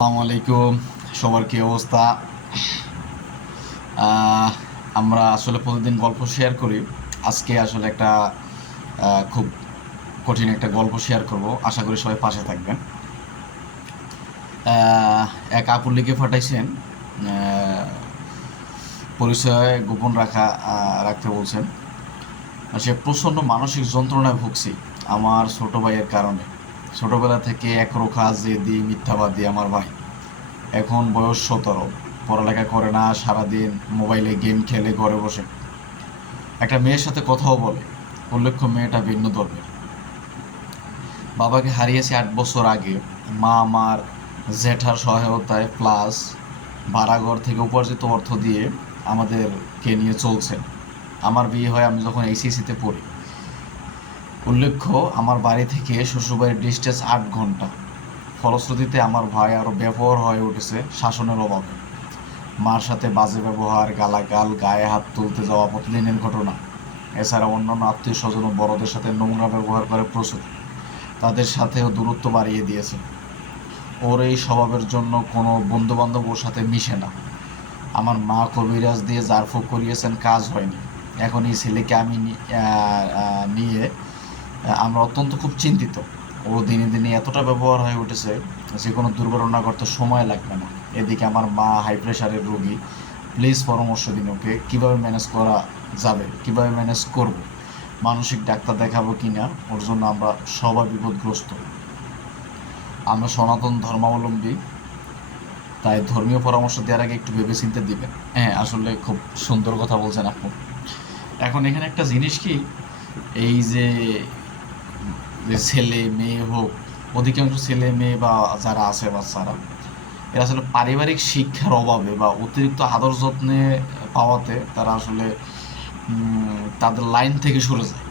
আসসালামু আলাইকুম, সবার কি অবস্থা? আহ, আমরা আসলে প্রতিদিন গল্প শেয়ার করি। আজকে আসলে একটা খুব কঠিন একটা গল্প শেয়ার করব, আশা করি সবাই পাশে থাকবেন। আহ, এক আপু লিখে পাঠাইছেন, আহ, পরিচয় গোপন রাখতে বলছেন। সে প্রচণ্ড মানসিক যন্ত্রণায় ভুগছি আমার ছোট ভাইয়ের কারণে। ছোটবেলা থেকে একরোখা জেদি মিথ্যাবাদী আমার ভাই, এখন বয়স 17, পড়ালেখা করে না, সারাদিন মোবাইলে গেম খেলে ঘরে বসে। একটা মেয়ের সাথে কথাও বলে, উল্লেখ্য মেয়েটা ভিন্ন ধর্মের। বাবাকে হারিয়েছে 8 বছর আগে। মা আমার জেঠার সহায়তায় প্লাস ভাড়াঘর থেকে উপার্জিত অর্থ দিয়ে আমাদেরকে নিয়ে চলছেন। আমার বিয়ে হয় আমি যখন এইচএসসিতে পড়ি। উল্লেখ্য আমার বাড়ি থেকে শ্বশুরবাড়ির ডিস্টেন্স 8 ঘন্টা। ফলশ্রুতিতে আমার ভাই আরও ব্যবহার হয়ে উঠেছে শাসনের অভাবে। মার সাথে বাজে ব্যবহার, গালাগাল, গায়ে হাত তুলতে যাওয়া প্রতিদিনের ঘটনা। এছাড়া অন্যান্য আত্মীয় স্বজন ও বড়দের সাথে নোংরা ব্যবহার করে প্রচুর। তাদের সাথেও দূরত্ব বাড়িয়ে দিয়েছে। ওর এই স্বভাবের জন্য কোনো বন্ধুবান্ধব ওর সাথে মিশে না। আমার মা কবিরাজ দিয়ে জারফুক করিয়েছেন, কাজ হয়নি। এখন এই ছেলেকে আমি নিয়ে আমরা অত্যন্ত খুব চিন্তিত। ও দিনে দিনে এতটা ব্যবহার হয়ে উঠেছে যে কোনো দুর্ঘটনা করতে সময় লাগবে না। এদিকে আমার মা হাই প্রেশারের রোগী। প্লিজ পরামর্শ দিন, ওকে কীভাবে ম্যানেজ করা যাবে, কীভাবে ম্যানেজ করব, মানসিক ডাক্তার দেখাবো কি না। ওর জন্য আমরা সবাই বিপদগ্রস্ত। আমরা সনাতন ধর্মাবলম্বী, তাই ধর্মীয় পরামর্শ দেওয়ার আগে একটু ভেবেচিন্তে দিবেন। হ্যাঁ, আসলে খুব সুন্দর কথা বলছেন আপু। এখন এখানে একটা জিনিস কি, এই যে যে ছেলে মেয়ে হোক, অধিকাংশ ছেলে মেয়ে বা যারা আছে বাচ্চারা, এরা আসলে পারিবারিক শিক্ষার অভাবে বা অতিরিক্ত আদর যত্নে পাওয়াতে তারা আসলে তাদের লাইন থেকে সরে যায়।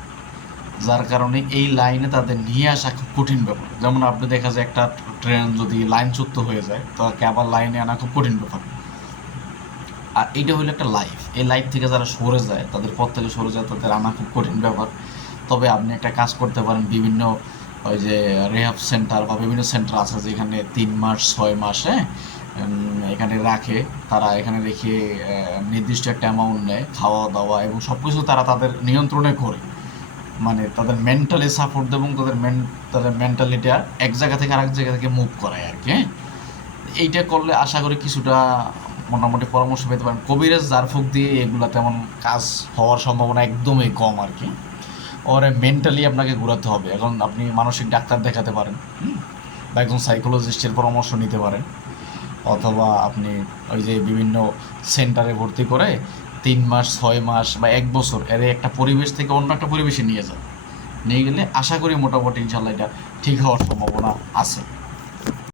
যার কারণে এই লাইনে তাদের নিয়ে আসা খুব কঠিন ব্যাপার। যেমন আপনি দেখা যায় একটা ট্রেন যদি লাইনচ্যুত হয়ে যায়, তাকে আবার লাইনে আনা খুব কঠিন ব্যাপার। আর এইটা হলো একটা লাইফ, এই লাইফ থেকে যারা সরে যায়, তাদের পথ থেকে সরে যায়, তাদের আনা খুব কঠিন ব্যাপার। তবে আপনি একটা কাজ করতে পারেন, বিভিন্ন ওই যে রেহাব সেন্টার বা বিভিন্ন সেন্টার আছে যেখানে 3 মাস 6 মাস, হ্যাঁ, এখানে রাখে। তারা এখানে রেখে নির্দিষ্ট একটা অ্যামাউন্ট নেয়, খাওয়া দাওয়া এবং সব কিছু তারা তাদের নিয়ন্ত্রণে করে। মানে তাদের মেন্টালি সাপোর্ট দেয় এবং তাদের মেন্টালিটা এক জায়গা থেকে আরেক জায়গা থেকে মুভ করায় আর কি, হ্যাঁ। এইটা করলে আশা করি কিছুটা মোটামুটি পরামর্শ পেতে পারেন। কবিরাজ জারফুক দিয়ে এগুলা তেমন কাজ হওয়ার সম্ভাবনা একদমই কম আর কি। ওরে মেন্টালি আপনাকে ঘোরাতে হবে। এখন আপনি মানসিক ডাক্তার দেখাতে পারেন, বা একজন সাইকোলজিস্টের পরামর্শ নিতে পারেন, অথবা আপনি ওই যে বিভিন্ন সেন্টারে ভর্তি করে 3 মাস 6 মাস বা 1 বছর এর একটা পরিবেশ থেকে অন্য একটা পরিবেশে নিয়ে যান। নিয়ে গেলে আশা করি মোটামুটি ইনশাল্লাহ এটা ঠিক হওয়ার সম্ভাবনা আছে।